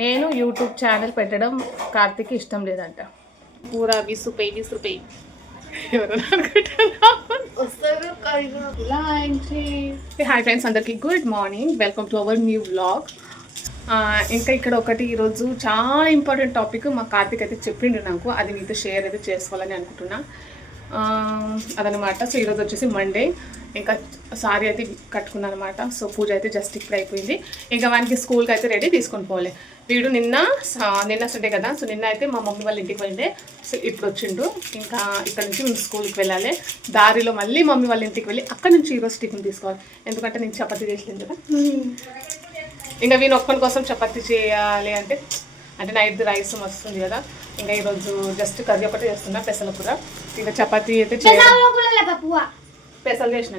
నేను YouTube channel పెట్టడం కార్తీక్ ఇష్టం లేదంట. పూరా విసుపై విసుపై ఎవరైనా అనుకుంటారా హాయ్ ఫ్రెండ్స్ అందరికీ good morning welcome to our new vlog ఇంకా ఇక్కడ ఒకటి ఈరోజు చాలా ఇంపార్టెంట్ టాపిక్ మా కార్తీక్ అయితే చెప్పిండు నాకు. అది మీతో షేర్ అయితే చేసుకోవాలని అనుకుంటున్నా. అదనమాట. సో ఈరోజు వచ్చేసి మండే ఇంకా సారీ అయితే కట్టుకున్నాను అనమాట సో పూజ అయితే జస్ట్ ఇప్పుడు అయిపోయింది. ఇంకా వానికి స్కూల్కి అయితే రెడీ తీసుకొని పోలే వీడు నిన్న నిన్న సండే కదా సో నిన్న అయితే మా మమ్మీ వాళ్ళ ఇంటికి వెళ్ళిండే సో ఇప్పుడు వచ్చిండు. ఇంకా ఇక్కడ నుంచి మేము స్కూల్కి వెళ్ళాలి. దారిలో మళ్ళీ మమ్మీ వాళ్ళ ఇంటికి వెళ్ళి అక్కడ నుంచి ఈరోజు టిఫిన్ తీసుకోవాలి. ఎందుకంటే నేను చపాతీ చేసలేదు కదా. ఇంకా వీని ఒక్కని కోసం చపాతీ చేయాలి అంటే అంటే నైట్ రైస్ వస్తుంది కదా. ఇంకా ఈరోజు జస్ట్ కర్రీ ఒకటి చేస్తున్నా పెసల కూర ఇంకా చపాతీ అయితే పెసలు చేసిన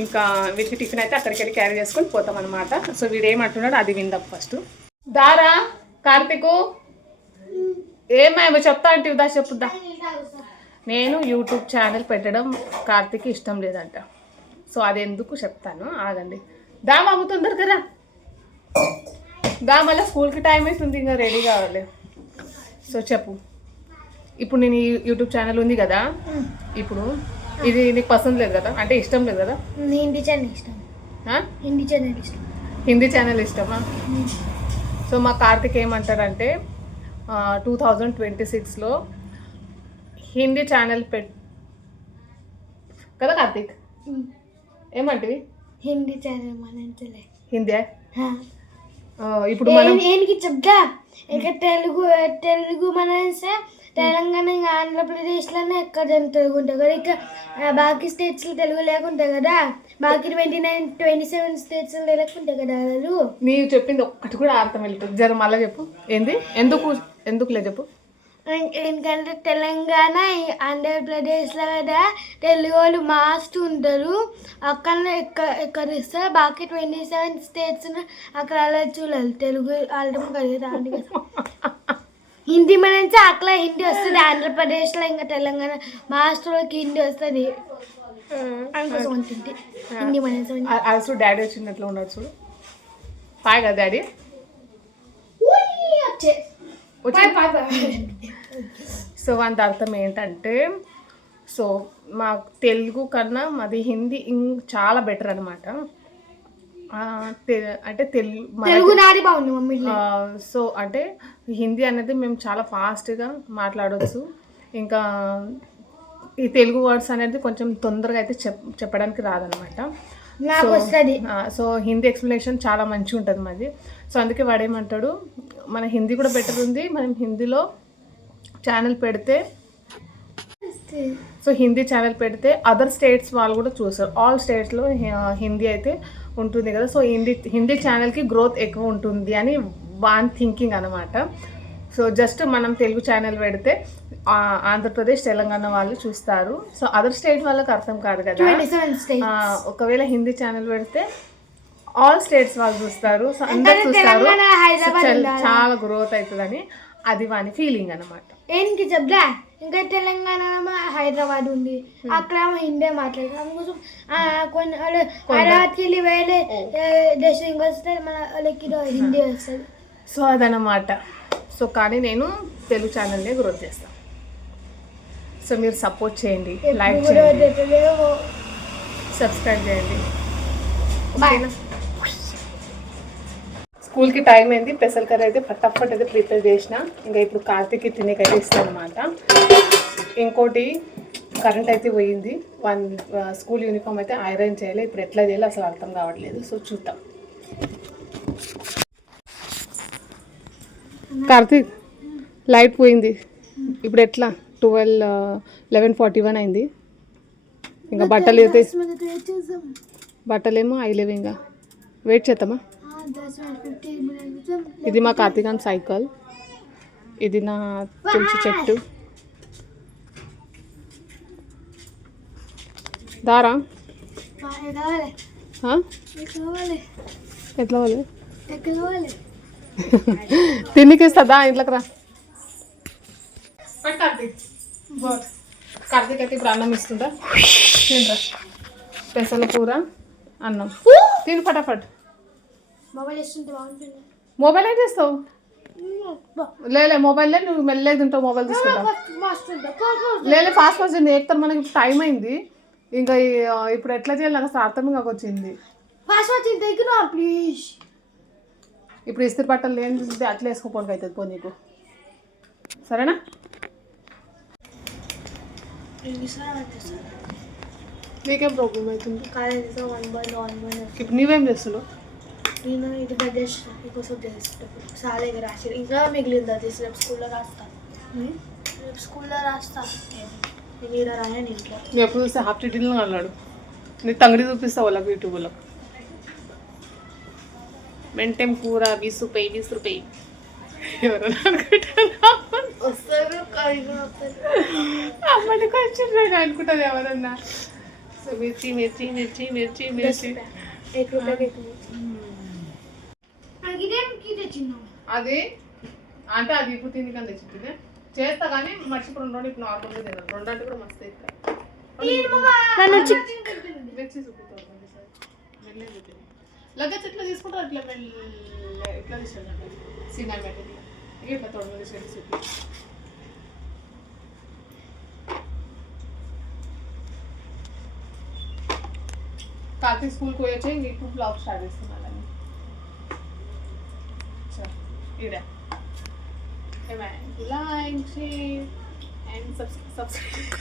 ఇంకా వీటికి టిఫిన్ అయితే అక్కడికి వెళ్ళి క్యారీ చేసుకొని పోతాం అనమాట సో వీడు ఏమంటున్నాడు అది విందాం ఫస్ట్ దారా కార్తీకు? ఏమేమో చెప్తా అంటే దా. చెప్పుద్దా నేను యూట్యూబ్ ఛానల్ పెట్టడం కార్తీక్ ఇష్టం లేదంట. సో అది ఎందుకు చెప్తాను? ఆగండి. దా తొందర కదా దా మళ్ళీ స్కూల్కి టైం అవుతుంది ఇంకా రెడీ కావాలి. సో చెప్పు. ఇప్పుడు నేను ఈ యూట్యూబ్ ఛానల్ ఉంది కదా. ఇప్పుడు ఇది నీకు పసంद లేదు కదా? అంటే ఇష్టం లేదు కదా? హిందీ ఛానల్ ఇష్టం? హిందీ ఛానల్ ఇష్టం. హిందీ ఛానల్ ఇష్టమా? సో మా కార్తిక్ ఏమంటారంటే టూ థౌజండ్ ట్వంటీ సిక్స్లో హిందీ ఛానల్ పెట్ కదా కార్తిక్? ఏమంటివి? హిందీ ఛానల్ మనంచలే హిందీ ఇప్పుడు మనం ఏనికి చెప్తా? ఇక తెలుగు తెలుగు మనసే తెలంగాణ ఇంకా ఆంధ్రప్రదేశ్లోనే ఎక్కడ తెలుగు ఉంటుంది కదా ఇక బాకీ స్టేట్స్లో తెలుగు లేకుంటాయి కదా? బాకీ ట్వంటీ నైన్ ట్వంటీ సెవెన్ స్టేట్స్లో లేకుంటాయి కదా వాళ్ళు నీవు చెప్పింది ఒక్కటి కూడా అర్థం వెళ్ళిపోతుంది జర మళ్ళీ చెప్పు. ఏంది? ఎందుకు ఎందుకులే చెప్పు. ఇం- ఎందుకంటే తెలంగాణ ఆంధ్రప్రదేశ్లో కదా తెలుగు వాళ్ళు మాస్ట్ ఉంటారు. అక్కడ ఎక్కడ ఎక్కడ ఇస్తారు బాకీ ట్వంటీ సెవెన్ స్టేట్స్ అక్కడ అలా చూడాలి. తెలుగు ఆడడం కదా. హిందీ మనకి అక్కడ హిందీ వస్తుంది ఆంధ్రప్రదేశ్లో ఇంకా తెలంగాణ మహారాష్ట్రలోకి హిందీ వస్తుంది. అందుకోసం ఉంటుంది. హిందీ మనసు అసలు డాడీ వచ్చినట్లు ఉన్నాడు చూడు. హాయ్ కదా డాడీ? సో అంత అర్థం ఏంటంటే సో మా తెలుగు కన్నా మాది హిందీ చాలా బెటర్ అనమాట అంటే తెలుగు తెలుగు నాది బాగుంది మమ్మీ. సో అంటే హిందీ అనేది మేము చాలా ఫాస్ట్గా మాట్లాడవచ్చు ఇంకా ఈ తెలుగు వర్డ్స్ అనేది కొంచెం తొందరగా అయితే చెప్ చెప్పడానికి రాదనమాట. సో హిందీ ఎక్స్ప్లెనేషన్ చాలా మంచిగా ఉంటుంది మాది. సో అందుకే వాడు ఏమంటాడు మన హిందీ కూడా బెటర్ ఉంది. మనం హిందీలో ఛానల్ పెడితే సో హిందీ ఛానల్ పెడితే అదర్ స్టేట్స్ వాళ్ళు కూడా చూస్తారు. ఆల్ స్టేట్స్లో హిందీ అయితే ఉంటుంది కదా. సో హిందీ హిందీ ఛానల్కి గ్రోత్ ఎక్కువ ఉంటుంది అని వాన్ థింకింగ్ అనమాట సో జస్ట్ మనం తెలుగు ఛానల్ పెడితే ఆంధ్రప్రదేశ్ తెలంగాణ వాళ్ళు చూస్తారు. సో అదర్ స్టేట్ వాళ్ళకి అర్థం కాదు కదా. ఒకవేళ హిందీ ఛానల్ పెడితే ఆల్ స్టేట్స్ వాళ్ళు చూస్తారు. సో అందరు చూస్తారు. తెలంగాణ, చల్- గ్రోత్ అవుతుందని అది వాని ఫీలింగ్ అనమాట ఏంటి చెప్దా ఇంకా తెలంగాణలో హైదరాబాద్ ఉంది. అక్కడ ఏమో హిందీ మాట్లాడతారు అందుకోసం కొన్ని వాళ్ళు హైదరాబాద్కి వెళ్ళి వేరే దేశం వస్తే మన వాళ్ళకి హిందీ వస్తుంది. సో అదనమాట సో కానీ నేను తెలుగు ఛానల్నే గ్రోత్ చేస్తాను సో మీరు సపోర్ట్ చేయండి లైక్ చేయండి. సబ్స్క్రైబ్ చేయండి. స్కూల్కి టైం అయింది పెసల్ కర్రీ అయితే ఫటాఫట్ అయితే ప్రిపేర్ చేసిన. ఇంకా ఇప్పుడు కార్తీక్కి తినేకైతే ఇస్తాను అనమాట ఇంకోటి కరెంట్ అయితే పోయింది. వన్ స్కూల్ యూనిఫామ్ అయితే ఐరన్ చేయాలి. ఇప్పుడు ఎట్లా చేయాలి అసలు అర్థం కావట్లేదు. సో చూద్దాం. కార్తీక్ లైట్ పోయింది. ఇప్పుడు ఎట్లా? ట్వెల్వ్ లెవెన్ ఫార్టీ వన్ అయింది. ఇంకా బట్టలు అయితే బట్టలేమో? అయిలేవు ఇంకా. వెయిట్ చేద్దామా? ఇది మా కార్తీకాన్ సైకిల్ ఇది నా తులసి చెట్టు. దారా? ఎట్లా కావాలి తిన్నికి ఇస్తుందా ఇంట్లోకి రా. కార్తీక్ కార్తీక్ అయితే ఇప్పుడు అన్నం ఇస్తుందా? తినరా? పెసల కూర అన్నం. తిను ఫటాఫట్. మొబైల్ మొబైల్ ఏం చేస్తావు? లేలే మొబైల్లే నువ్వు మెల్లగా తింటావు మొబైల్ తీసుకుంటావు క్లోజ్ లేలే ఫాస్ట్ ఫాస్ట్ నేర్తాను మనకి టైం అయింది. ఇంకా ఇప్పుడు ఎట్లా చేయాలి? నాకు అసలు అర్థం కాక వచ్చింది. ప్లీజ్ ఇప్పుడు ఇస్త్రీ బట్టలు ఏం చూస్తే అట్లా వేసుకోపోనికి అవుతుంది పో నీకు. సరేనా? నీకేం ప్రాబ్లం అవుతుంది? ఇప్పుడు నీవేం చేస్తున్నావు? నేను ఇది బడ్జెట్ మీకోసం చేసేటప్పుడు సాలేగా రాసి ఇంకా మిగిలింది అది రేపు స్కూల్లో రాస్తా. రేపు స్కూల్లో రాస్తా. నేను ఎప్పుడు చూస్తే హాఫ్ టీటీలో అన్నాడు. నేను తంగిడి చూపిస్తా వాళ్ళకి యూట్యూబ్లో మెంటెం కూర వీస్ రూపాయి వీస్ రూపాయి అమ్మడికి వచ్చిండ్రు అనుకుంటుంది ఎవరన్నా. సో మిర్చి మిర్చి మిర్చి మిర్చి మిర్చి. అదే? అంటే అది ఇప్పుడు తిండి కానీ తెచ్చింది చేస్తా కానీ మర్చిపోయి రెండు ఇప్పుడు నార్మల్గా తిన్నాను రెండు అంటే కూడా మస్తు. లగేజ్ ఎట్లా తీసుకుంటారు అట్లా మెల్ల ఎట్లా తీసుకెళ్ళాలి సినిమాటిక్ ఇట్లా తొడగ తీసుకెళ్ళి చూపి కార్తీక్ స్కూల్కి పోయొచ్చే ఇంక ఇప్పుడు బ్లాగ్ స్టార్ట్ చేస్తున్నాను. ఇడా like share and subscribe subscribe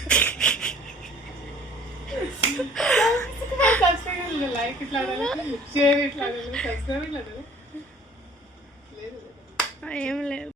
like ఇట్లా అడగాలి షేర్ ఇట్లా అడగాలి సబ్స్క్రైబ్ ఇట్లా అడగాలి లేదు లేదు ఏం లేదు